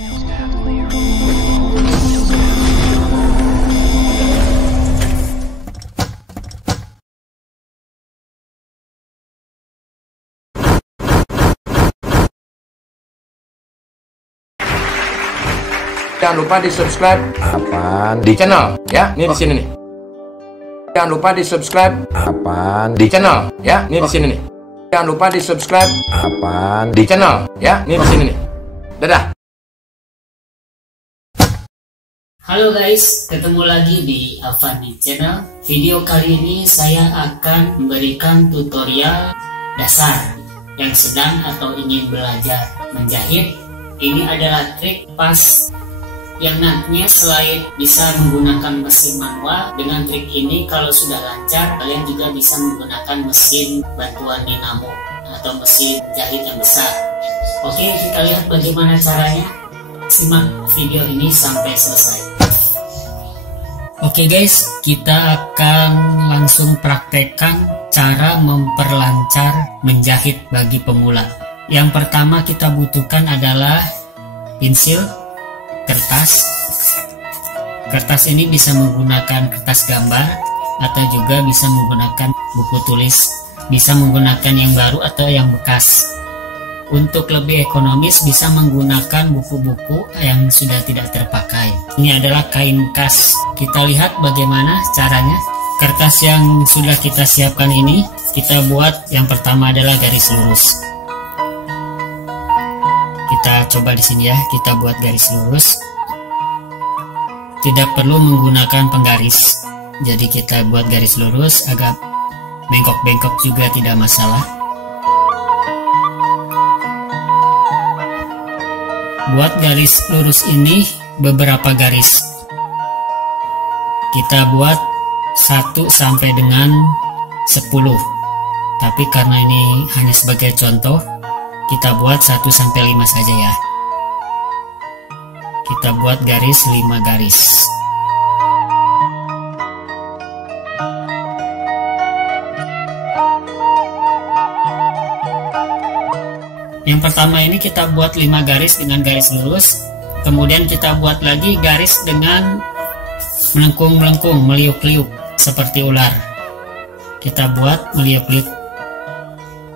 Jangan lupa di subscribe Apaan? di channel ya, ini di sini nih. Jangan lupa di subscribe Apaan? di channel ya, ini di sini nih. Jangan lupa di subscribe Apaan? di channel ya, ini di sini nih. Dadah. Halo guys, ketemu lagi di Avani Channel. Video kali ini saya akan memberikan tutorial dasar yang sedang atau ingin belajar menjahit. Ini adalah trik pas yang nantinya selain bisa menggunakan mesin manual, dengan trik ini kalau sudah lancar kalian juga bisa menggunakan mesin bantuan dinamo atau mesin jahit yang besar. Oke, kita lihat bagaimana caranya. Simak video ini sampai selesai. Oke guys, kita akan langsung praktekkan cara memperlancar menjahit bagi pemula. Yang pertama kita butuhkan adalah pensil, kertas ini bisa menggunakan kertas gambar atau juga bisa menggunakan buku tulis, bisa menggunakan yang baru atau yang bekas. Untuk lebih ekonomis bisa menggunakan buku-buku yang sudah tidak terpakai. Ini adalah kain kas. Kita lihat bagaimana caranya. Kertas yang sudah kita siapkan ini kita buat, yang pertama adalah garis lurus. Kita coba di sini ya, kita buat garis lurus. Tidak perlu menggunakan penggaris. Jadi kita buat garis lurus, agak bengkok-bengkok juga tidak masalah. Buat garis lurus ini beberapa garis. Kita buat 1 sampai dengan 10. Tapi karena ini hanya sebagai contoh, kita buat 1 sampai 5 saja ya. Kita buat garis 5 garis. Yang pertama ini kita buat 5 garis dengan garis lurus. Kemudian kita buat lagi garis dengan melengkung-melengkung, meliuk-liuk seperti ular. Kita buat meliuk-liuk.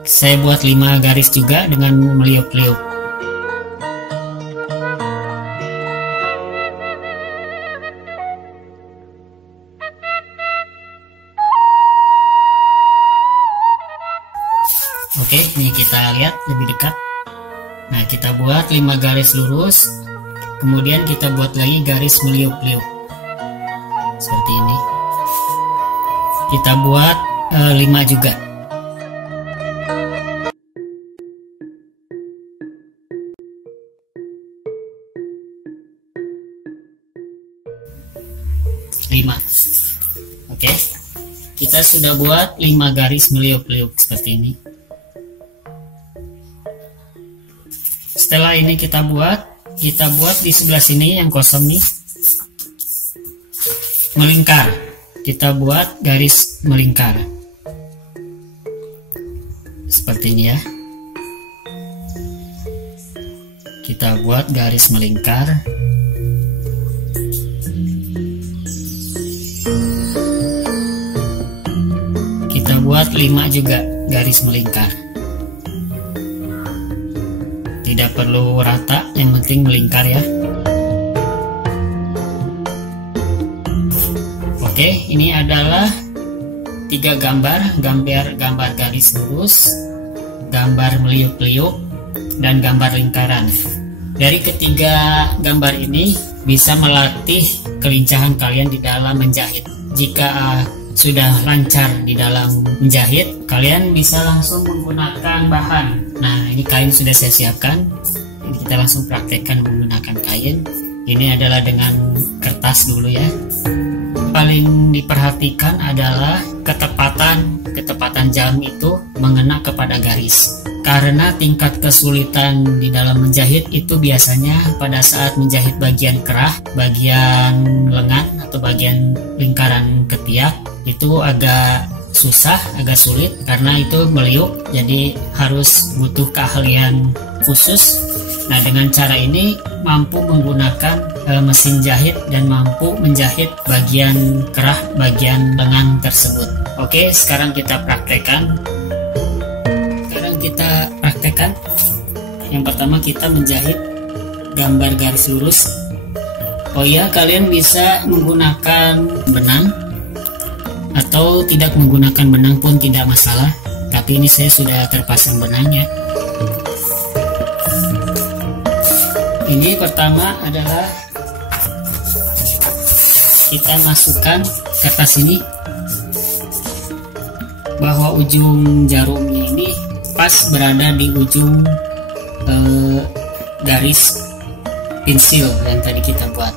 Saya buat 5 garis juga dengan meliuk-liuk. Oke, ini kita lihat lebih dekat. Nah, kita buat 5 garis lurus. Kemudian kita buat lagi garis meliuk-liuk. Seperti ini. Kita buat 5 juga. Oke, kita sudah buat 5 garis meliuk-liuk seperti ini. Setelah ini kita buat di sebelah sini yang kosong nih, melingkar. Kita buat garis melingkar seperti ini ya. Kita buat garis melingkar. Kita buat 5 juga garis melingkar. Tidak perlu rata, yang penting melingkar ya. Oke, ini adalah 3 gambar garis lurus, gambar meliuk-liuk, dan gambar lingkaran. Dari ketiga gambar ini bisa melatih kelincahan kalian di dalam menjahit. Jika sudah lancar di dalam menjahit, kalian bisa langsung menggunakan bahan. Nah, ini kain sudah saya siapkan. Ini kita langsung praktekkan menggunakan kain. Ini adalah dengan kertas dulu ya. Paling diperhatikan adalah ketepatan jam itu mengena kepada garis. Karena tingkat kesulitan di dalam menjahit itu biasanya pada saat menjahit bagian kerah, bagian lengan atau bagian lingkaran ketiak itu agak susah, agak sulit karena itu meliuk, jadi harus butuh keahlian khusus Nah, dengan cara ini mampu menggunakan mesin jahit dan mampu menjahit bagian kerah bagian lengan tersebut. Oke, sekarang kita praktekkan. Yang pertama kita menjahit gambar garis lurus. Oh ya, kalian bisa menggunakan benang atau tidak menggunakan benang pun tidak masalah. Tapi ini saya sudah terpasang benangnya. Ini pertama adalah kita masukkan kertas ini, bahwa ujung jarumnya ini pas berada di ujung garis pensil yang tadi kita buat.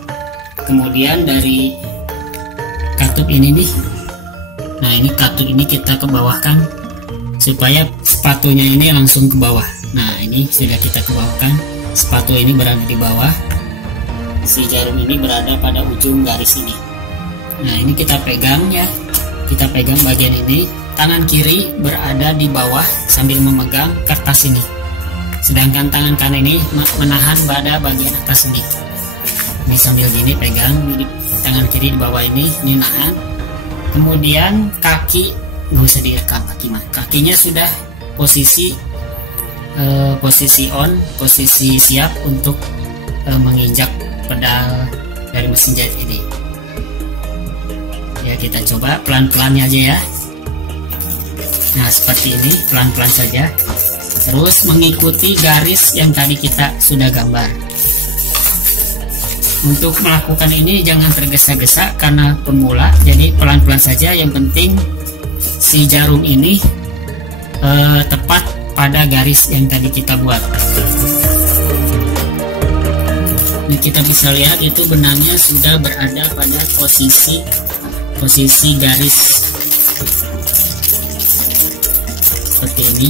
Kemudian dari katup ini nih, nah ini katup ini kita ke bawahkan supaya sepatunya ini langsung ke bawah. Nah ini sudah kita ke bawahkan, sepatu ini berada di bawah, si jarum ini berada pada ujung garis ini. Nah ini kita pegang ya, kita pegang bagian ini, tangan kiri berada di bawah sambil memegang kertas ini, sedangkan tangan kanan ini menahan pada bagian atas ini. Ini sambil gini pegang, ini tangan kiri di bawah ini nahan. Kemudian kaki nggak usah direkam, kakinya sudah posisi on, posisi siap untuk menginjak pedal dari mesin jahit ini. Ya kita coba pelan-pelannya aja ya. Nah seperti ini, pelan-pelan saja. Terus mengikuti garis yang tadi kita sudah gambar. Untuk melakukan ini jangan tergesa-gesa karena pemula, jadi pelan-pelan saja. Yang penting si jarum ini tepat pada garis yang tadi kita buat. Nah, kita bisa lihat itu benangnya sudah berada pada posisi garis seperti ini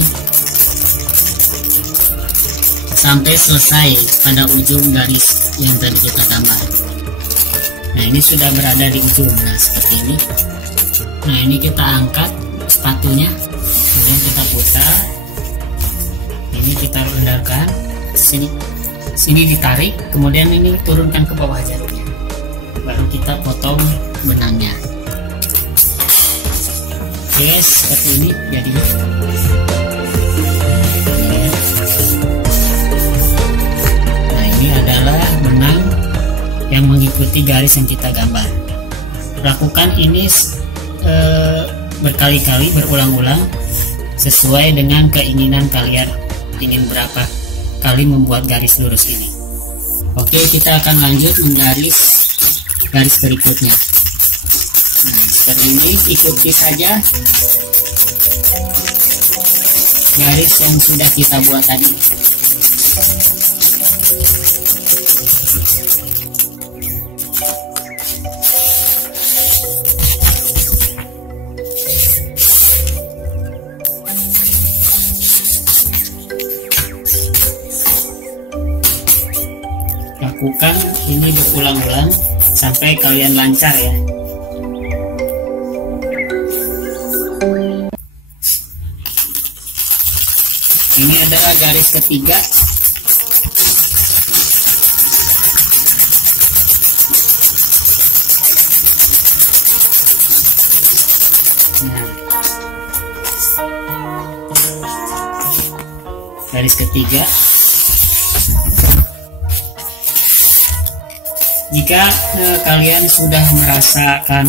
sampai selesai pada ujung garis yang tadi kita gambar. Nah ini sudah berada di ujung. Nah seperti ini. Nah ini kita angkat sepatunya, kemudian kita putar, ini kita rendahkan sini ditarik, kemudian ini turunkan ke bawah jarumnya, baru kita potong benangnya. Oke seperti ini jadinya. Nah ini adalah benang yang mengikuti garis yang kita gambar. Lakukan ini berkali-kali, berulang-ulang sesuai dengan keinginan kalian, ingin berapa kali membuat garis lurus ini. Oke, kita akan lanjut menggaris garis berikutnya. Nah, seperti ini, ikuti saja garis yang sudah kita buat tadi. Lakukan ini berulang-ulang sampai kalian lancar ya. Ini adalah garis ketiga. Nah, garis ketiga. Jika kalian sudah merasakan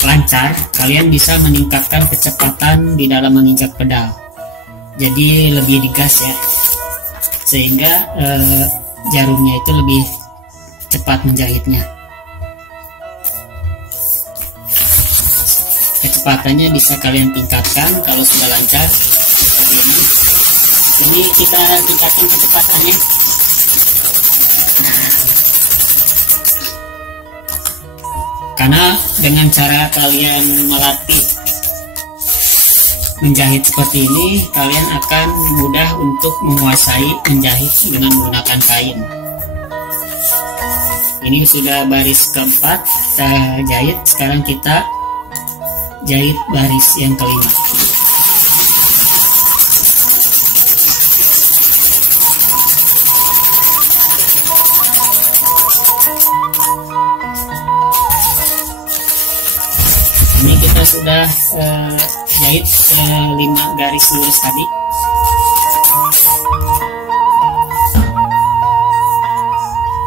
lancar, kalian bisa meningkatkan kecepatan di dalam menginjak pedal. Jadi lebih digas ya, sehingga jarumnya itu lebih cepat menjahitnya. Kecepatannya bisa kalian tingkatkan kalau sudah lancar. Seperti ini. Ini kita tingkatkan kecepatannya. Karena dengan cara kalian melatih menjahit seperti ini, kalian akan mudah untuk menguasai menjahit dengan menggunakan kain. Ini sudah baris keempat kita jahit, sekarang kita jahit baris yang kelima. sudah jahit 5 garis lurus tadi,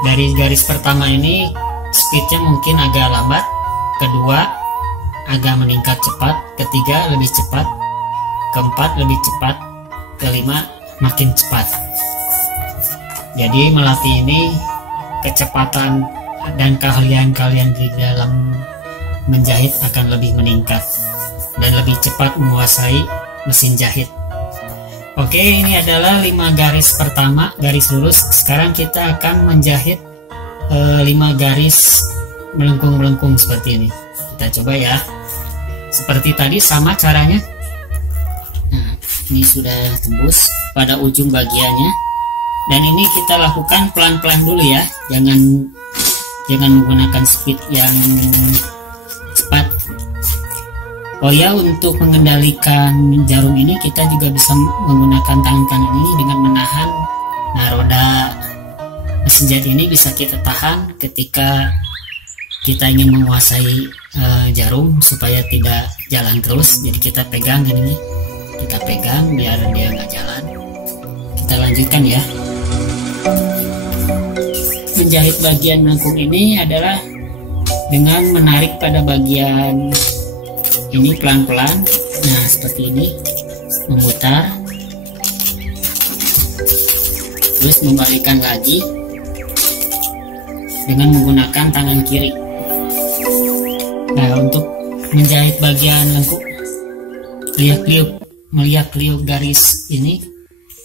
dari garis pertama ini speednya mungkin agak lambat, kedua agak meningkat cepat, ketiga lebih cepat, keempat lebih cepat, kelima makin cepat. Jadi melatih ini kecepatan dan keahlian kalian di dalam menjahit akan lebih meningkat dan lebih cepat menguasai mesin jahit. Oke, ini adalah 5 garis pertama, garis lurus. Sekarang kita akan menjahit 5 garis melengkung-melengkung seperti ini. Kita coba ya. Seperti tadi sama caranya. Nah, ini sudah tembus pada ujung bagiannya. Dan ini kita lakukan pelan-pelan dulu ya. Jangan menggunakan speed yang cepat. Oh ya, untuk mengendalikan jarum ini kita juga bisa menggunakan tangan kanan ini dengan menahan. Nah, roda mesin jahit ini bisa kita tahan ketika kita ingin menguasai jarum supaya tidak jalan terus. Jadi kita pegang ini, kita pegang biar dia nggak jalan. Kita lanjutkan ya. Menjahit bagian melengkung ini adalah dengan menarik pada bagian ini pelan-pelan. Nah, seperti ini, memutar, terus membalikkan lagi dengan menggunakan tangan kiri. Nah, untuk menjahit bagian lengkung meliuk-liuk garis ini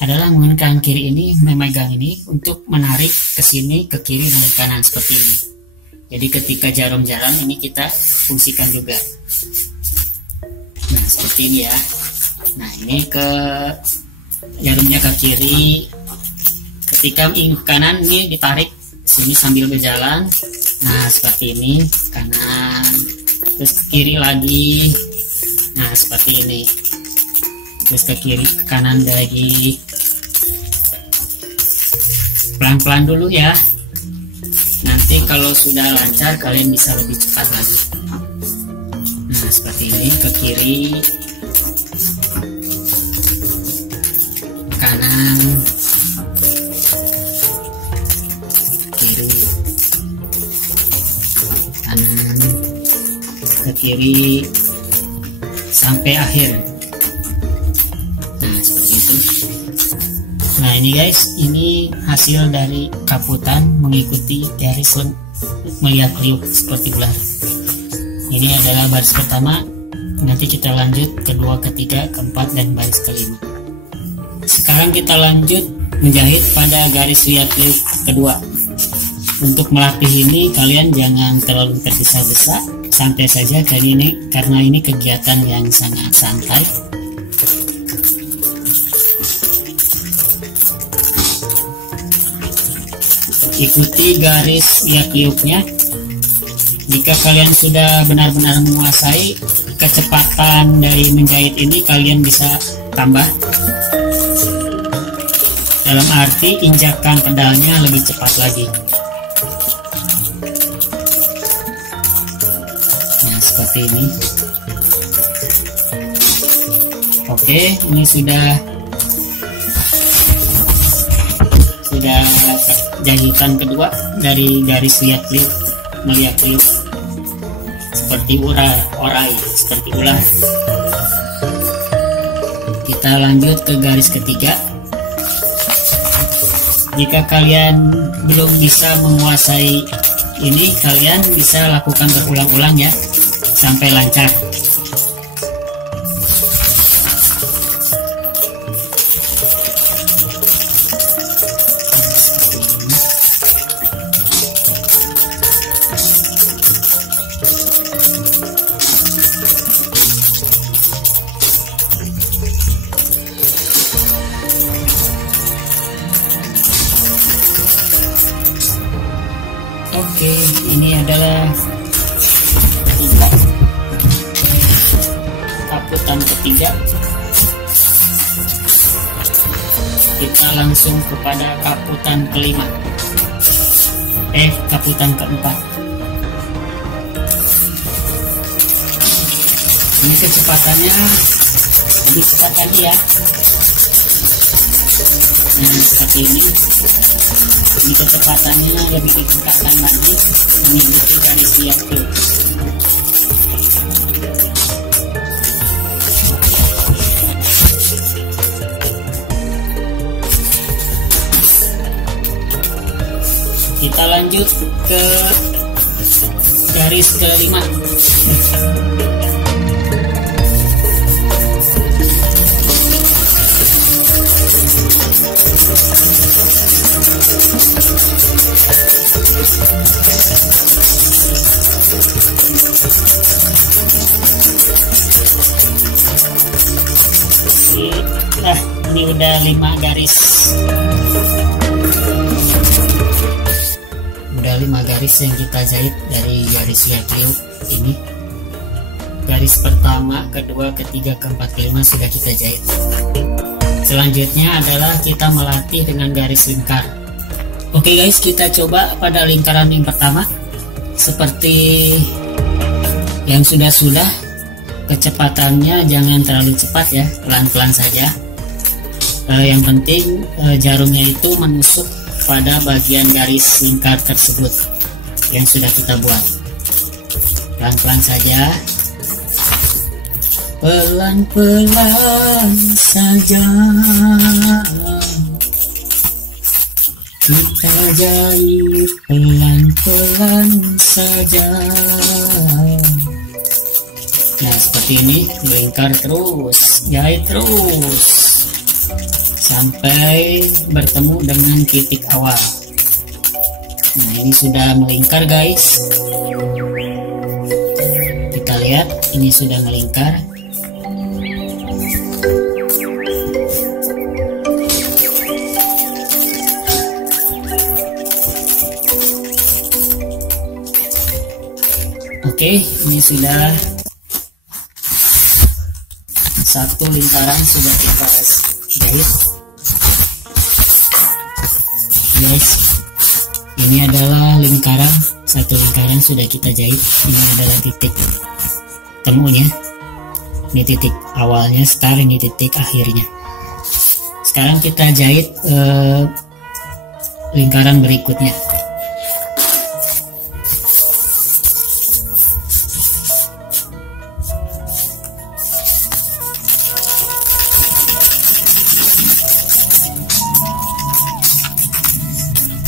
adalah menggunakan kiri ini, memegang ini untuk menarik ke sini, ke kiri dan ke kanan seperti ini. Jadi ketika jarum jalan ini kita fungsikan juga. Nah, seperti ini ya. Nah, ini ke jarumnya ke kiri. Ketika ingin ke kanan ini ditarik sini sambil berjalan. Nah, seperti ini, kanan. Terus ke kiri lagi. Nah, seperti ini. Terus ke kiri, ke kanan lagi. Pelan-pelan dulu ya. Nanti kalau sudah lancar kalian bisa lebih cepat lagi. Nah, seperti ini, ke kiri, kanan, kiri, kanan, ke kiri sampai akhir. Nah, seperti itu. Nah, ini guys, ini hasil dari kaputan mengikuti garis meliuk-liuk seperti ular. Ini adalah baris pertama. Nanti kita lanjut kedua, ketiga, keempat, dan baris kelima. Sekarang kita lanjut menjahit pada garis liuk-liuk kedua. Untuk melatih ini kalian jangan terlalu tergesa-gesa, santai saja karena ini kegiatan yang sangat santai. Ikuti garis liuk-liuknya. Jika kalian sudah benar-benar menguasai, kecepatan dari menjahit ini kalian bisa tambah. Dalam arti injakan pedalnya lebih cepat lagi. Nah, seperti ini. Oke, ini sudah jahitan kedua dari garis liuk-liuk meliuk-liuk seperti orai seperti ular. Kita lanjut ke garis ketiga. Jika kalian belum bisa menguasai ini, kalian bisa lakukan berulang-ulang ya sampai lancar. Oke, ini adalah kaputan ketiga. Kita langsung kepada kaputan kelima. Kaputan keempat. Ini kecepatannya lebih cepat lagi ya. Nah, seperti ini. Ini kecepatannya lebih ditingkatkan lagi mengikuti garis lihat tuh. Kita lanjut ke garis kelima. Nah, ini udah 5 garis. Udah 5 garis yang kita jahit dari garis lihat liuk ini. Garis pertama, kedua, ketiga, keempat, kelima sudah kita jahit. Selanjutnya adalah kita melatih dengan garis lingkar. Oke guys, kita coba pada lingkaran yang pertama. Seperti yang sudah-sudah, kecepatannya jangan terlalu cepat ya, pelan-pelan saja. Yang penting jarumnya itu menusuk pada bagian garis lingkar tersebut yang sudah kita buat. Pelan-pelan saja, pelan-pelan saja kita jahit, pelan-pelan saja. Nah, seperti ini, lingkar terus, jahit terus sampai bertemu dengan titik awal. Nah, ini sudah melingkar guys. Kita lihat, ini sudah melingkar. Oke, ini sudah satu lingkaran sudah kita jahit. Guys, ini adalah lingkaran, satu lingkaran sudah kita jahit. Ini adalah titik temunya, ini titik awalnya start, ini titik akhirnya. Sekarang kita jahit lingkaran berikutnya.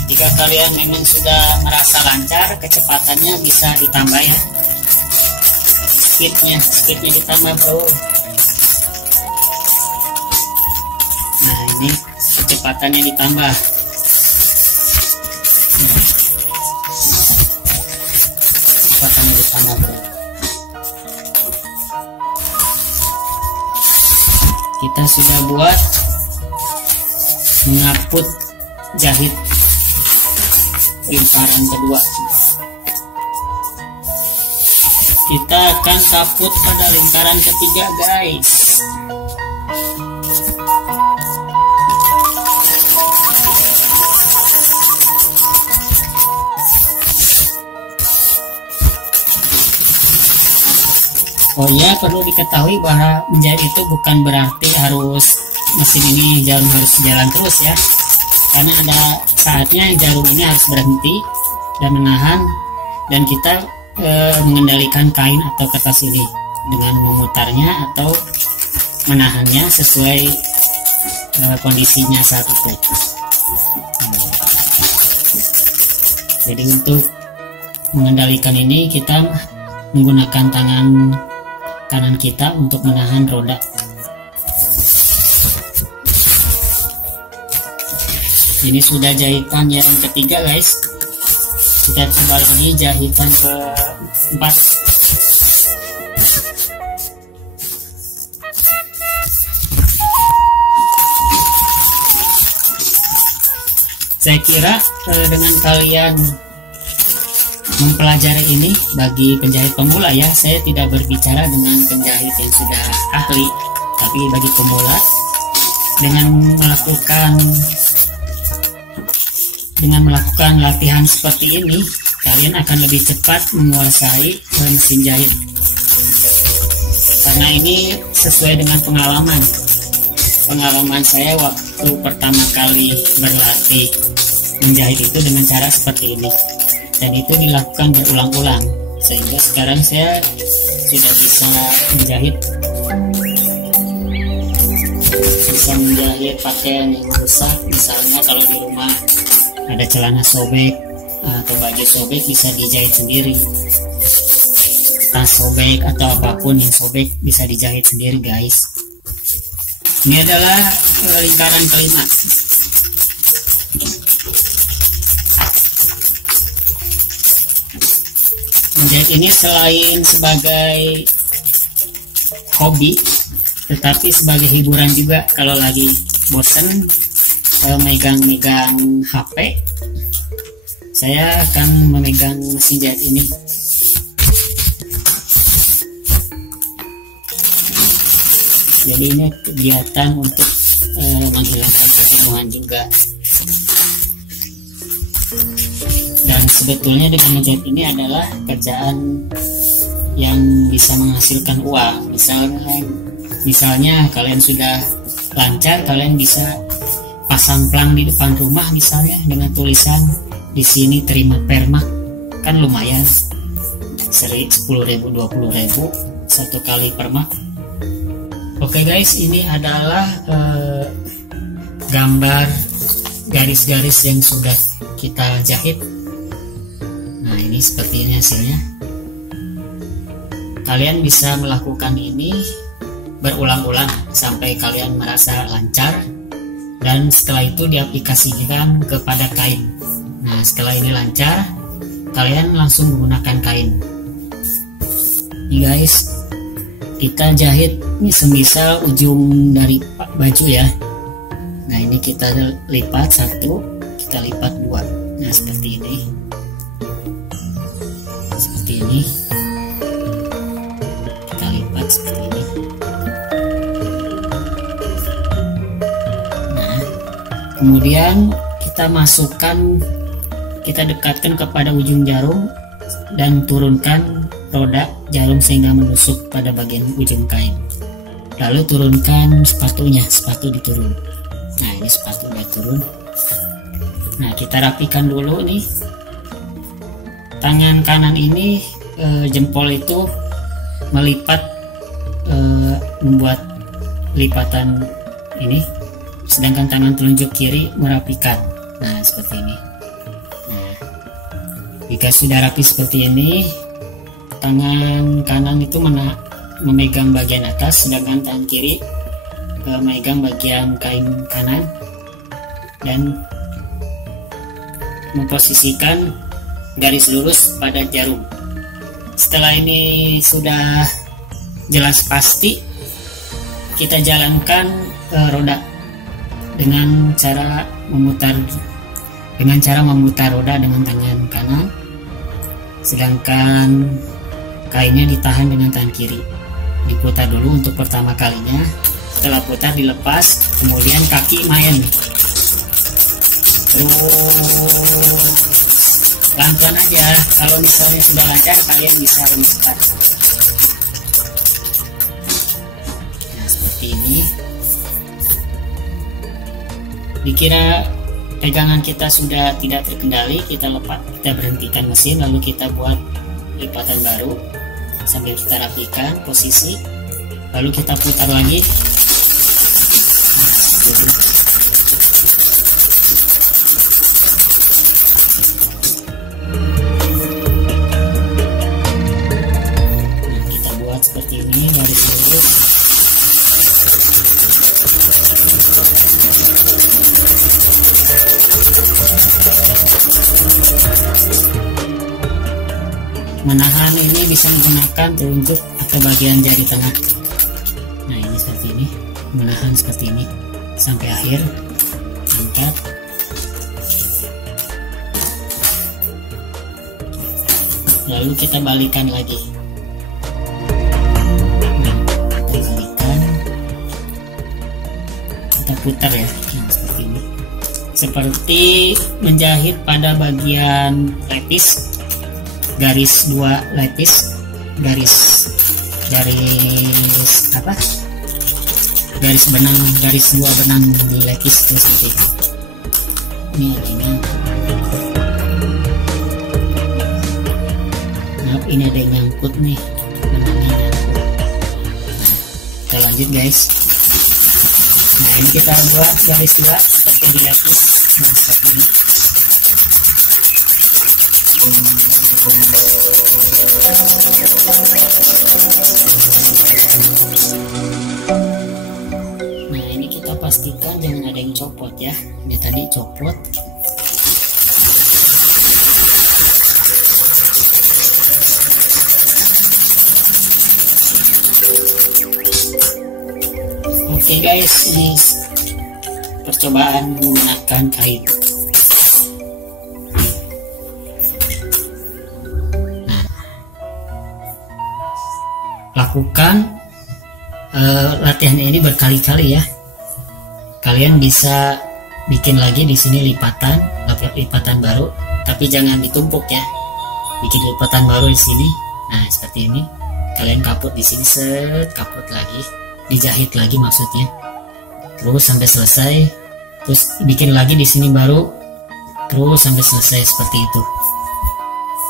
Jika kalian memang sudah merasa lancar, kecepatannya bisa ditambah ya. Speednya ditambah bro. Nah, ini kecepatannya ditambah. Kecepatannya ditambah bro. Kita sudah buat mengaput jahit lingkaran kedua. Kita akan kaput pada lingkaran ketiga guys. Oh ya, perlu diketahui bahwa menjahit itu bukan berarti harus mesin ini jarum harus jalan terus ya. Karena ada saatnya jarum ini harus berhenti dan menahan, dan kita mengendalikan kain atau kertas ini dengan memutarnya atau menahannya sesuai kondisinya saat itu. Jadi untuk mengendalikan ini kita menggunakan tangan kanan kita untuk menahan roda. Ini sudah jahitan yang ketiga guys. Kita coba lagi jahitan keempat. Saya kira dengan kalian mempelajari ini, bagi penjahit pemula ya, saya tidak berbicara dengan penjahit yang sudah ahli, tapi bagi pemula, dengan melakukan latihan seperti ini, kalian akan lebih cepat menguasai mesin jahit. karena ini sesuai dengan pengalaman saya waktu pertama kali berlatih menjahit itu dengan cara seperti ini, dan itu dilakukan berulang-ulang sehingga sekarang saya tidak bisa menjahit pakaian yang rusak. Misalnya kalau di rumah ada celana sobek atau baju sobek, bisa dijahit sendiri. Tas sobek atau apapun yang sobek bisa dijahit sendiri, guys. Ini adalah lingkaran kelima. Menjahit ini selain sebagai hobi, tetapi sebagai hiburan juga. Kalau lagi bosen megang-megang HP, saya akan memegang mesin jahit ini. Jadi ini kegiatan untuk menghilangkan kejenuhan juga. Dan sebetulnya dengan menjahit ini adalah kerjaan yang bisa menghasilkan uang. Misalnya kalian sudah lancar, kalian bisa pasang plang di depan rumah misalnya dengan tulisan di sini terima permak, kan lumayan. 10.000, 20.000 satu kali permak. Oke guys, ini adalah gambar garis-garis yang sudah kita jahit. Nah, ini seperti ini hasilnya. Kalian bisa melakukan ini berulang-ulang sampai kalian merasa lancar, dan setelah itu diaplikasikan kepada kain. Nah, setelah ini lancar, kalian langsung menggunakan kain. Ini guys, kita jahit ini semisal ujung dari baju ya. Nah, ini kita lipat satu, kita lipat dua. Nah, seperti ini. Seperti ini. Kita lipat seperti ini. Nah, kemudian kita masukkan, kita dekatkan kepada ujung jarum dan turunkan roda jarum sehingga menusuk pada bagian ujung kain. Lalu turunkan sepatunya, sepatu diturun. Nah, ini sepatu udah turun. Nah, kita rapikan dulu nih. Tangan kanan ini jempol itu melipat, membuat lipatan ini, sedangkan tangan telunjuk kiri merapikan. Nah, seperti ini. Nah, jika sudah rapi seperti ini, tangan kanan itu memegang bagian atas, sedangkan tangan kiri memegang bagian kain kanan dan memposisikan garis lurus pada jarum. Setelah ini sudah jelas pasti, kita jalankan roda dengan cara memutar roda dengan tangan kanan, sedangkan kainnya ditahan dengan tangan kiri. Diputar dulu untuk pertama kalinya. Setelah putar dilepas, kemudian kaki main. Terus pelan-pelan aja. Kalau misalnya sudah lancar, kalian bisa lebih cepat. Nah, seperti ini. Dikira pegangan kita sudah tidak terkendali, kita berhentikan mesin, lalu kita buat lipatan baru sambil kita rapikan posisi, lalu kita putar lagi. Nah, kita buat seperti ini, garis lurus. Menahan ini bisa menggunakan telunjuk atau bagian jari tengah. Nah, ini seperti ini, menahan seperti ini sampai akhir. Angkat. Lalu kita balikan lagi. Nah, kita balikan. Kita putar ya, nah, seperti ini. Seperti menjahit pada bagian lepis. Garis 2 lepis, garis garis dua benang di lepis tuh seperti itu. Ini adanya, maaf ini ada yang nyangkut nih benangnya. Kita lanjut guys. Nah ini kita buat garis dua seperti di lepis. Nah seperti ini. Nah ini kita pastikan jangan ada yang copot ya. Ini tadi copot. Oke guys, ini percobaan menggunakan kain. Lakukan latihan ini berkali-kali ya. Kalian bisa bikin lagi di sini lipatan baru, tapi jangan ditumpuk ya. Bikin lipatan baru di sini. Nah seperti ini. Kalian kaput di sini, kaput lagi, dijahit lagi maksudnya. Terus sampai selesai. Terus bikin lagi di sini baru. Terus sampai selesai seperti itu.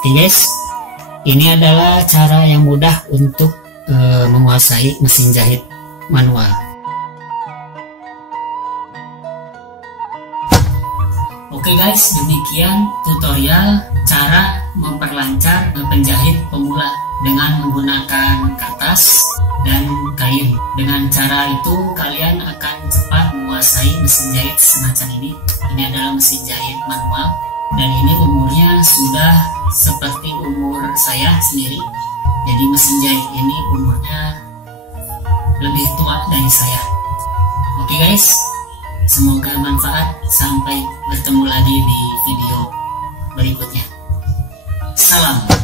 Oke guys, ini adalah cara yang mudah untuk menguasai mesin jahit manual. Oke guys, demikian tutorial cara memperlancar penjahit pemula dengan menggunakan kertas dan kain. Dengan cara itu kalian akan cepat menguasai mesin jahit semacam ini. Ini adalah mesin jahit manual dan ini umurnya sudah seperti umur saya sendiri. Jadi mesin jahit ini umurnya lebih tua dari saya. Oke guys, semoga bermanfaat. Sampai bertemu lagi di video berikutnya. Salam.